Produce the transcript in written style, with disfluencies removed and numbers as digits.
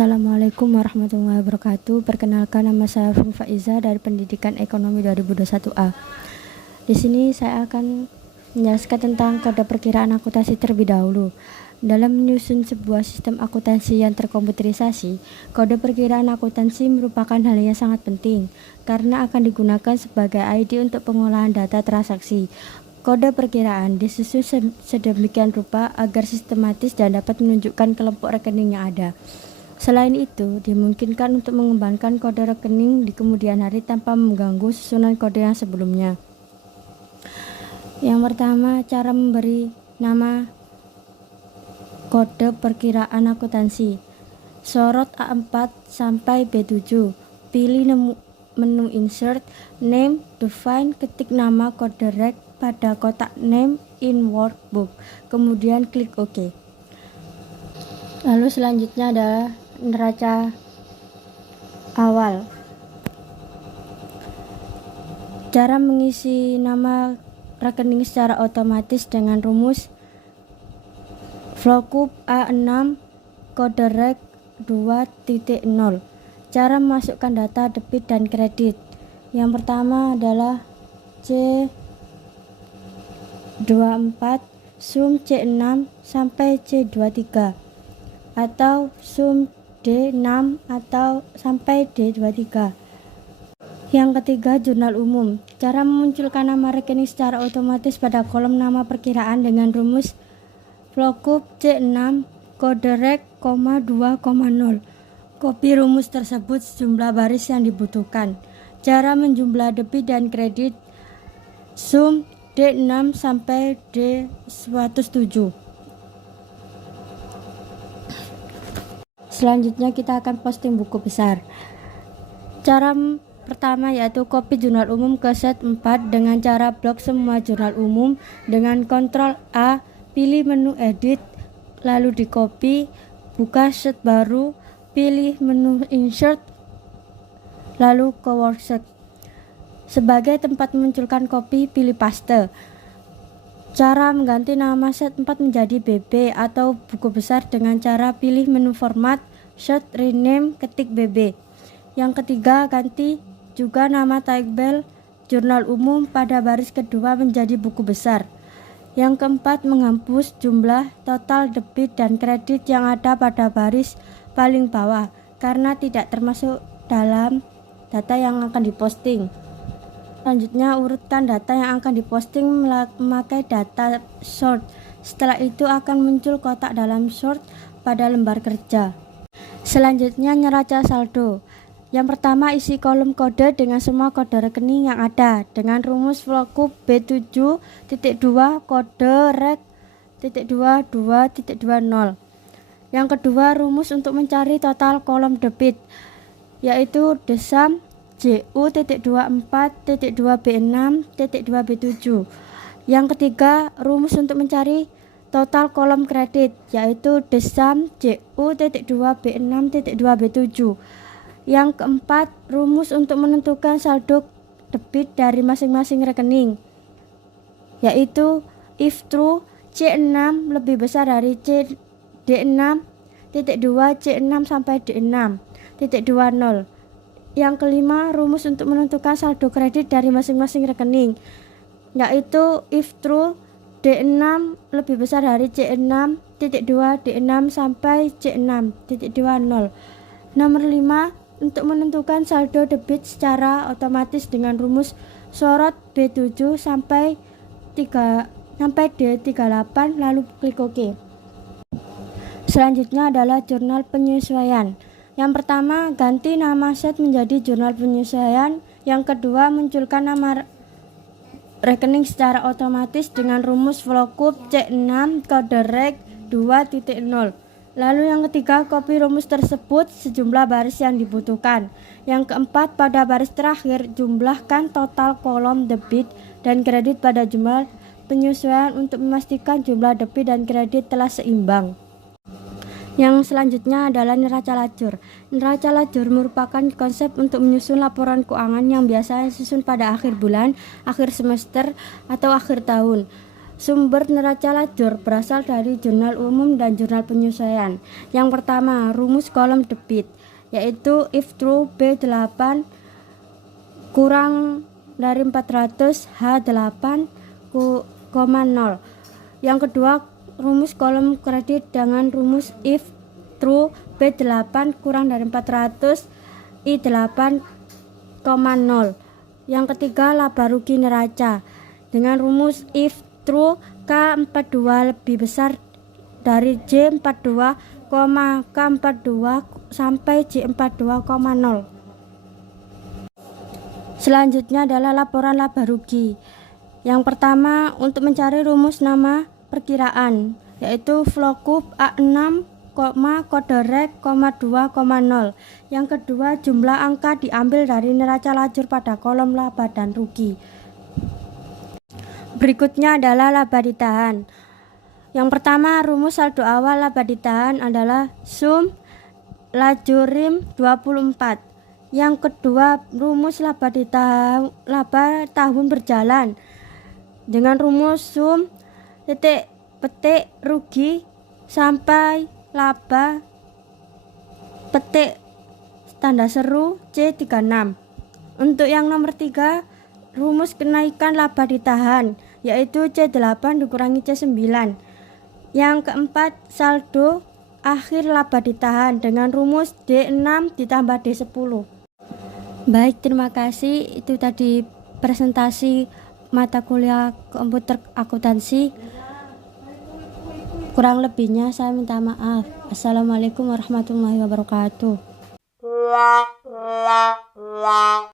Assalamualaikum warahmatullahi wabarakatuh. Perkenalkan, nama saya Faiza dari Pendidikan Ekonomi 2021A. Di sini saya akan menjelaskan tentang kode perkiraan akuntansi terlebih dahulu. Dalam menyusun sebuah sistem akuntansi yang terkomputerisasi, kode perkiraan akuntansi merupakan hal yang sangat penting karena akan digunakan sebagai ID untuk pengolahan data transaksi. Kode perkiraan disusun sedemikian rupa agar sistematis dan dapat menunjukkan kelompok rekening yang ada. Selain itu, dimungkinkan untuk mengembangkan kode rekening di kemudian hari tanpa mengganggu susunan kode yang sebelumnya. Yang pertama, cara memberi nama kode perkiraan akuntansi. Sorot A4 sampai B7. Pilih menu insert, name, define, ketik nama kode rek pada kotak name in workbook. Kemudian klik OK. Lalu selanjutnya adalah neraca awal. Cara mengisi nama rekening secara otomatis dengan rumus VLOOKUP A6 kode rek 2.0. Cara memasukkan data debit dan kredit. Yang pertama adalah C24 sum C6 sampai C23 atau sum D6 atau sampai D23. Yang ketiga, jurnal umum. Cara memunculkan nama rekening secara otomatis pada kolom nama perkiraan dengan rumus VLOOKUP C6 kode rek, 2,0. Kopi rumus tersebut sejumlah baris yang dibutuhkan. Cara menjumlah debit dan kredit sum D6 sampai D107. Selanjutnya kita akan posting buku besar. Cara pertama yaitu copy jurnal umum ke sheet 4 dengan cara blok semua jurnal umum dengan Ctrl A, pilih menu edit, lalu di copy, buka sheet baru, pilih menu insert, lalu ke worksheet. Sebagai tempat memunculkan copy, pilih paste. Cara mengganti nama sheet 4 menjadi BB atau buku besar dengan cara pilih menu format, sheet rename, ketik BB. Yang ketiga, ganti juga nama table jurnal umum pada baris kedua menjadi buku besar. Yang keempat, menghapus jumlah total debit dan kredit yang ada pada baris paling bawah karena tidak termasuk dalam data yang akan diposting. Selanjutnya, urutkan data yang akan diposting memakai data sort. Setelah itu akan muncul kotak dalam sort pada lembar kerja. Selanjutnya, neraca saldo. Yang pertama, isi kolom kode dengan semua kode rekening yang ada dengan rumus VLOOKUP B7.2 kode rek 2.2.20. Yang kedua, rumus untuk mencari total kolom debit yaitu desam JU.24.2B6.2B7. Yang ketiga, rumus untuk mencari total kolom kredit yaitu desam JU.2B6.2B7. Yang keempat, rumus untuk menentukan saldo debit dari masing-masing rekening yaitu if true C6 lebih besar dari D6.2 C6 sampai D6.20. Yang kelima, rumus untuk menentukan saldo kredit dari masing-masing rekening yaitu if true D6 lebih besar dari C6.2 D6 sampai C6.20. Nomor 5, untuk menentukan saldo debit secara otomatis dengan rumus sorot B7 sampai D38 lalu klik OK. Selanjutnya adalah jurnal penyesuaian. Yang pertama, ganti nama sheet menjadi jurnal penyesuaian. Yang kedua, munculkan nama rekening secara otomatis dengan rumus VLOOKUP C6 kode rek 2.0. Lalu yang ketiga, copy rumus tersebut sejumlah baris yang dibutuhkan. Yang keempat, pada baris terakhir jumlahkan total kolom debit dan kredit pada jumlah penyesuaian untuk memastikan jumlah debit dan kredit telah seimbang. Yang selanjutnya adalah neraca lajur. Neraca lajur merupakan konsep untuk menyusun laporan keuangan yang biasanya disusun pada akhir bulan, akhir semester, atau akhir tahun. Sumber neraca lajur berasal dari jurnal umum dan jurnal penyesuaian. Yang pertama, rumus kolom debit, yaitu if true B8 kurang dari 400 H8, 0. Yang kedua, rumus kolom kredit dengan rumus if true B8 kurang dari 400 I8, 0. Yang ketiga, laba rugi neraca dengan rumus if true K42 lebih besar dari J42, K42 sampai J42, 0. Selanjutnya adalah laporan laba rugi. Yang pertama, untuk mencari rumus nama perkiraan, yaitu Flowcube A6, kode rek, 2,0. Yang kedua, jumlah angka diambil dari neraca lajur pada kolom laba dan rugi. Berikutnya adalah laba ditahan. Yang pertama, rumus saldo awal laba ditahan adalah sum lajurim 24. Yang kedua, rumus laba tahun berjalan dengan rumus sum petik rugi sampai laba petik tanda seru C36. Untuk yang nomor 3, rumus kenaikan laba ditahan, yaitu C8 dikurangi C9. Yang keempat, saldo akhir laba ditahan dengan rumus D6 ditambah D10. Baik, terima kasih. Itu tadi presentasi mata kuliah komputer akuntansi. Kurang lebihnya saya minta maaf. Assalamualaikum warahmatullahi wabarakatuh.